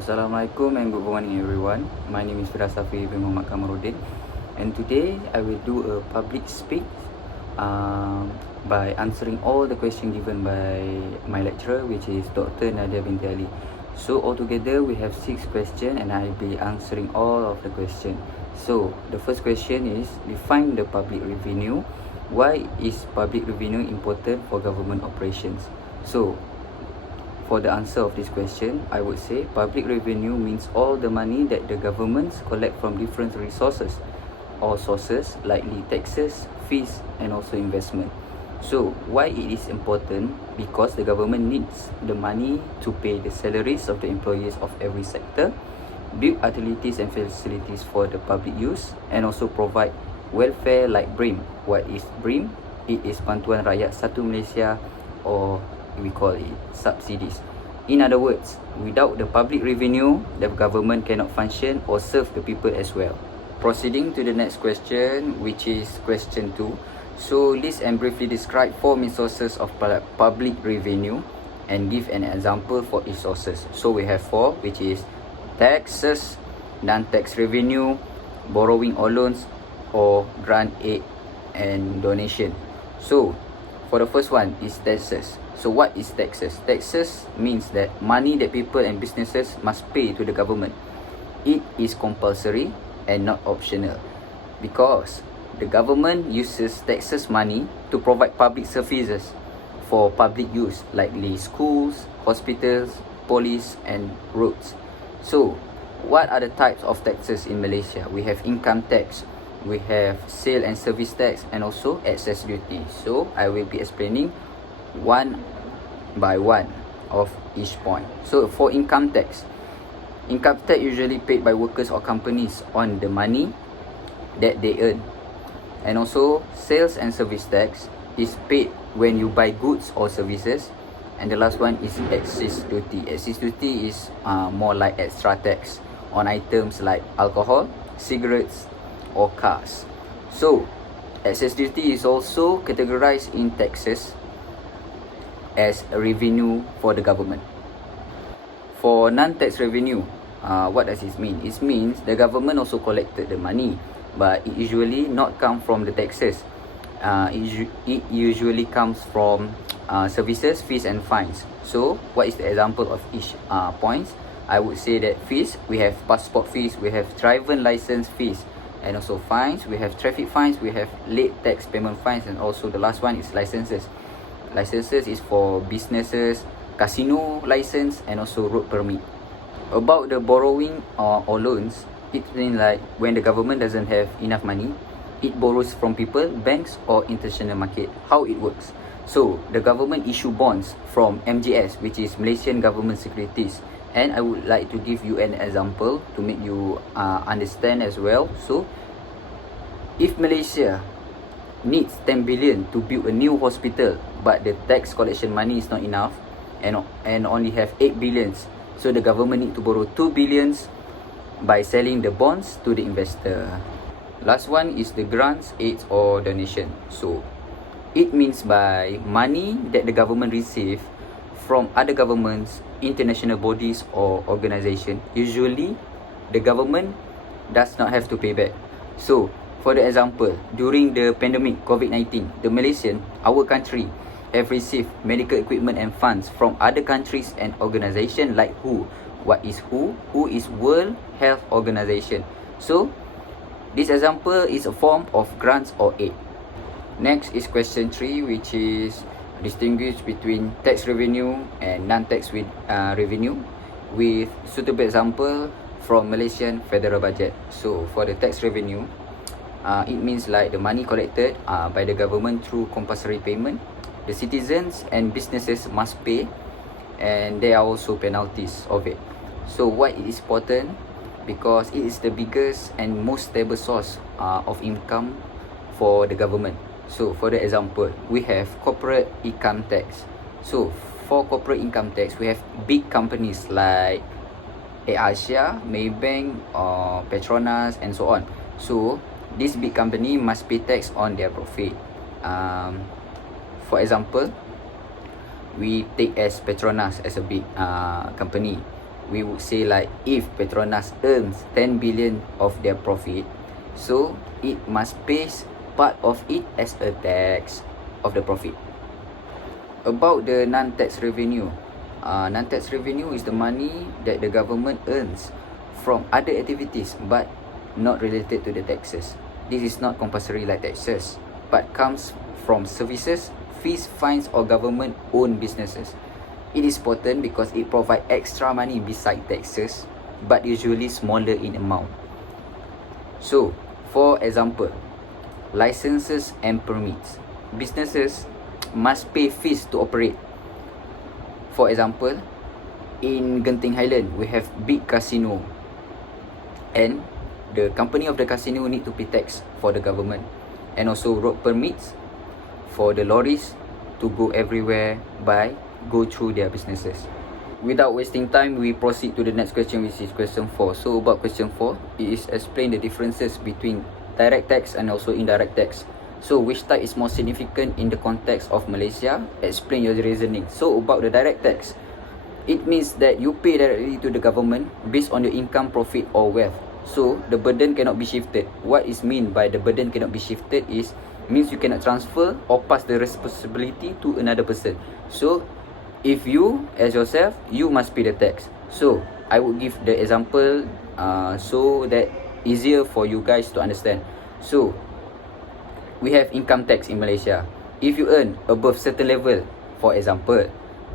Assalamualaikum and good morning everyone. My name is Firasafi bin Muhammad Kamaruddin, and today I will do a public speak by answering all the questions given by my lecturer, which is Dr. Nadia binti Ali. So altogether we have 6 questions and I'll be answering all of the questions. So the first question is, define the public revenue. Why is public revenue important for government operations? So for the answer of this question, I would say public revenue means all the money that the governments collect from different resources or sources, likely taxes, fees and also investment. So why it is important? Because the government needs the money to pay the salaries of the employees of every sector, build utilities and facilities for the public use, and also provide welfare like BRIM. What is BRIM? It is Bantuan Rakyat Satu Malaysia, or we call it subsidies. In other words, without the public revenue, the government cannot function or serve the people as well. Proceeding to the next question, which is question 2. So list and briefly describe 4 main sources of public revenue and give an example for each sources. So we have 4, which is taxes, non-tax revenue, borrowing or loans, or grant, aid and donation. So for the first one is taxes. So what is taxes? Taxes means that money that people and businesses must pay to the government. It is compulsory and not optional, because the government uses taxes money to provide public services for public use, likely schools, hospitals, police and roads. So what are the types of taxes in Malaysia? We have income tax, we have sale and service tax, and also excess duty. So I will be explaining one by one of each point. So for income tax usually paid by workers or companies on the money that they earn. And also sales and service tax is paid when you buy goods or services. And the last one is excess duty. Excess duty is more like extra tax on items like alcohol, cigarettes or cars. So excess duty is also categorized in taxes as a revenue for the government. For non-tax revenue, what does it mean? It means the government also collected the money, but it usually not come from the taxes. It usually comes from services, fees and fines. So what is the example of each points? I would say that fees, we have passport fees, we have driving license fees, and also fines, we have traffic fines, we have late tax payment fines, and also the last one is licenses. Licenses is for businesses, casino license and also road permit. About the borrowing or loans, it means like when the government doesn't have enough money, it borrows from people, banks or international market. How it works? So the government issue bonds from MGS, which is Malaysian Government Securities, and I would like to give you an example to make you understand as well. So if Malaysia needs 10 billion to build a new hospital, but the tax collection money is not enough and only have 8 billions, so the government need to borrow 2 billions by selling the bonds to the investor. Last one is the grants, aids or donation. So it means by money that the government receive from other governments, international bodies or organization. Usually the government does not have to pay back. So for the example, during the pandemic COVID-19, the Malaysian, our country, have received medical equipment and funds from other countries and organizations like WHO. What is WHO? WHO is World Health Organization. So this example is a form of grants or aid. Next is question 3, which is distinguish between tax revenue and non-tax revenue with suitable example from Malaysian federal budget. So for the tax revenue, it means like the money collected by the government through compulsory payment. The citizens and businesses must pay, and there are also penalties of it. So why it is important? Because it is the biggest and most stable source of income for the government. So for the example, we have corporate income tax. So for corporate income tax, we have big companies like AirAsia, Maybank, Petronas and so on. So this big company must pay tax on their profit. For example, we take as Petronas as a big company. we would say like if Petronas earns 10 billion of their profit, so it must pay part of it as a tax of the profit. About the non-tax revenue, non-tax revenue is the money that the government earns from other activities but not related to the taxes. This is not compulsory like taxes, but comes from services, fees, fines, or government-owned businesses. It is important because it provides extra money beside taxes, but usually smaller in amount. So, for example, licenses and permits. Businesses must pay fees to operate. For example, in Genting Highland, we have big casino, and the company of the casino need to pay tax for the government, and also road permits for the lorries to go everywhere go through their businesses. Without wasting time, we proceed to the next question, which is question 4. So about question 4, it is explain the differences between direct tax and also indirect tax. So which type is more significant in the context of Malaysia? Explain your reasoning. So about the direct tax, it means that you pay directly to the government based on your income, profit or wealth. So the burden cannot be shifted. What is mean by the burden cannot be shifted is means you cannot transfer or pass the responsibility to another person. So if you as yourself, you must pay the tax. So I would give the example so that easier for you guys to understand. So we have income tax in Malaysia. If you earn above certain level, for example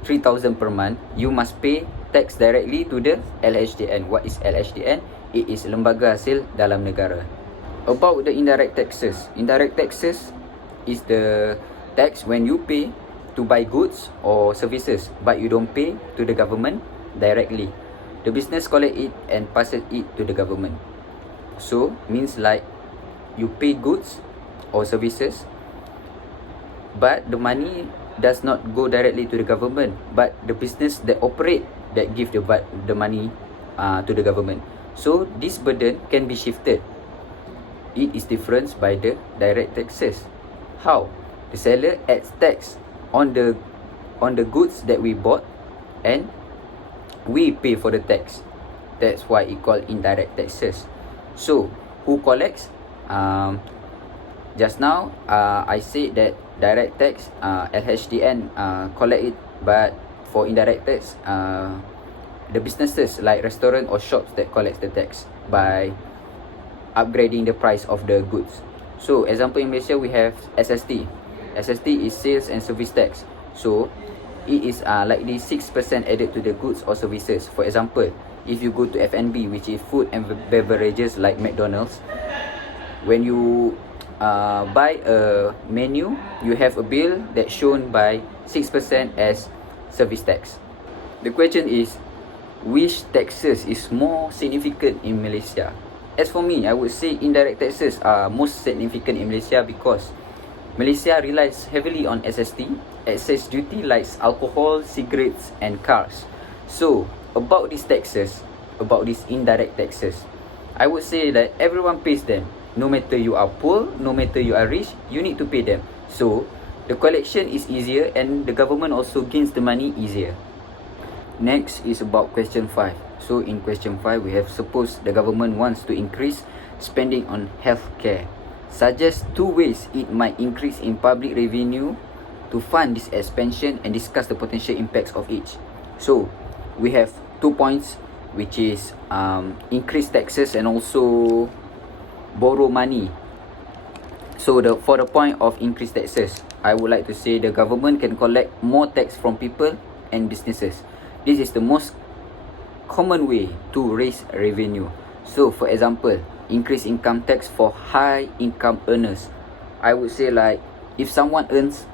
3,000 per month, you must pay tax directly to the LHDN. What is LHDN? It is Lembaga Hasil Dalam Negara. About the indirect taxes is the tax when you pay to buy goods or services but you don't pay to the government directly. The business collect it and passes it to the government. So means like you pay goods or services, but the money does not go directly to the government, but the business that operate that give the money to the government. So this burden can be shifted. It is different by the direct taxes. How? The seller adds tax on the goods that we bought and we pay for the tax. That's why it called indirect taxes. So who collects? Just now I said that direct tax LHDN collect it, but for indirect tax the businesses like restaurant or shops that collects the tax by upgrading the price of the goods. So example in Malaysia we have SST. SST is sales and service tax. So it is likely 6% added to the goods or services. For example, if you go to F&B, which is food and beverages like McDonald's, when you buy a menu, you have a bill that shown by 6% as service tax. The question is, which taxes is more significant in Malaysia? As for me, I would say indirect taxes are most significant in Malaysia because Malaysia relies heavily on SST, excess duty like alcohol, cigarettes and cars. So about these taxes, about these indirect taxes, I would say that everyone pays them. No matter you are poor, no matter you are rich, you need to pay them. So the collection is easier and the government also gains the money easier. Next is about question 5. So in question 5, we have suppose the government wants to increase spending on healthcare. Suggest 2 ways it might increase in public revenue to fund this expansion and discuss the potential impacts of each. So we have 2 points, which is increase taxes and also borrow money. So for the point of increased taxes, I would like to say the government can collect more tax from people and businesses. This is the most common way to raise revenue. So for example, increase income tax for high income earners. I would say like if someone earns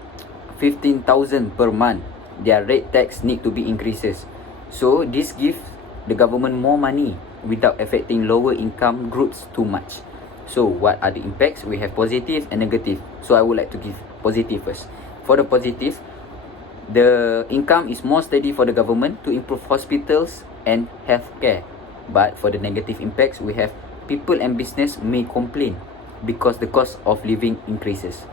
15,000 per month, their rate tax need to be increases. So this gives the government more money without affecting lower income groups too much. So what are the impacts? We have positive and negative. So I would like to give positive first. For the positive, the income is more steady for the government to improve hospitals and healthcare. But for the negative impacts, we have people and business may complain because the cost of living increases.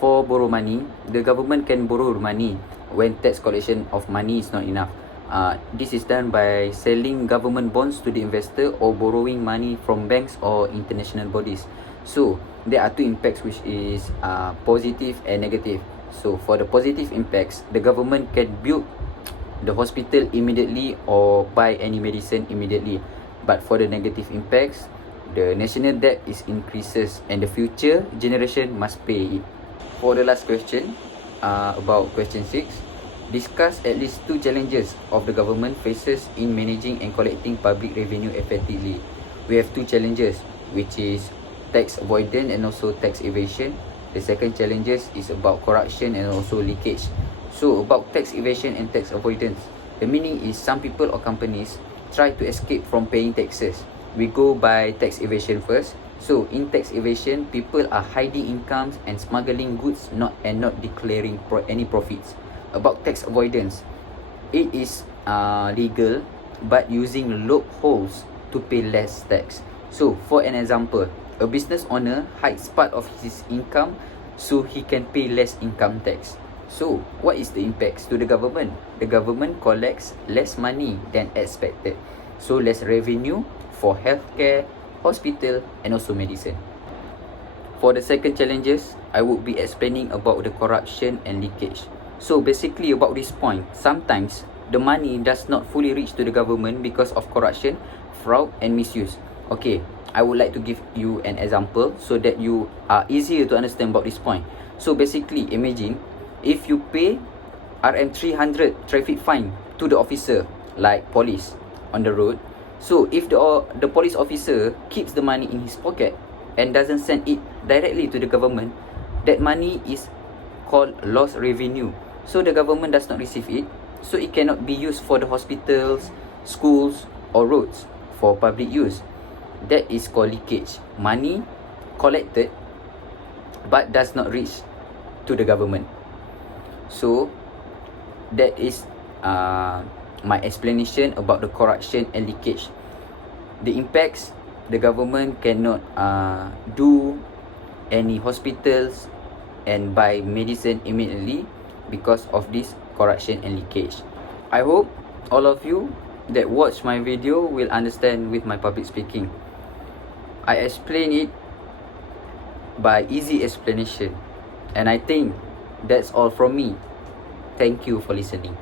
For borrow money, the government can borrow money when tax collection of money is not enough. This is done by selling government bonds to the investor or borrowing money from banks or international bodies. So there are two impacts, which is positive and negative. So for the positive impacts, the government can build the hospital immediately or buy any medicine immediately. But for the negative impacts, the national debt is increases and the future generation must pay it. For the last question, about question 6, discuss at least 2 challenges of the government faces in managing and collecting public revenue effectively. We have 2 challenges, which is tax avoidance and also tax evasion. The second challenges is about corruption and also leakage. So about tax evasion and tax avoidance, the meaning is some people or companies try to escape from paying taxes. We go by tax evasion first. So in tax evasion, people are hiding incomes and smuggling goods not declaring any profits. About tax avoidance, it is legal but using loopholes to pay less tax. So for an example, a business owner hides part of his income so he can pay less income tax. So what is the impacts to the government? The government collects less money than expected, so less revenue for healthcare, hospital and also medicine. For the second challenges, I would be explaining about the corruption and leakage. So basically about this point, sometimes the money does not fully reach to the government because of corruption, fraud and misuse. Okay, I would like to give you an example so that you are easier to understand about this point. So basically, imagine if you pay RM300 traffic fine to the officer, like police on the road. So if the police officer keeps the money in his pocket and doesn't send it directly to the government, that money is called lost revenue. So the government does not receive it, so it cannot be used for the hospitals, schools or roads for public use. That is called leakage. Money collected but does not reach to the government. So that is my explanation about the corruption and leakage. The impacts, the government cannot do any hospitals and buy medicine immediately because of this corruption and leakage. I hope all of you that watch my video will understand with my public speaking. I explain it by easy explanation, and I think that's all from me. Thank you for listening.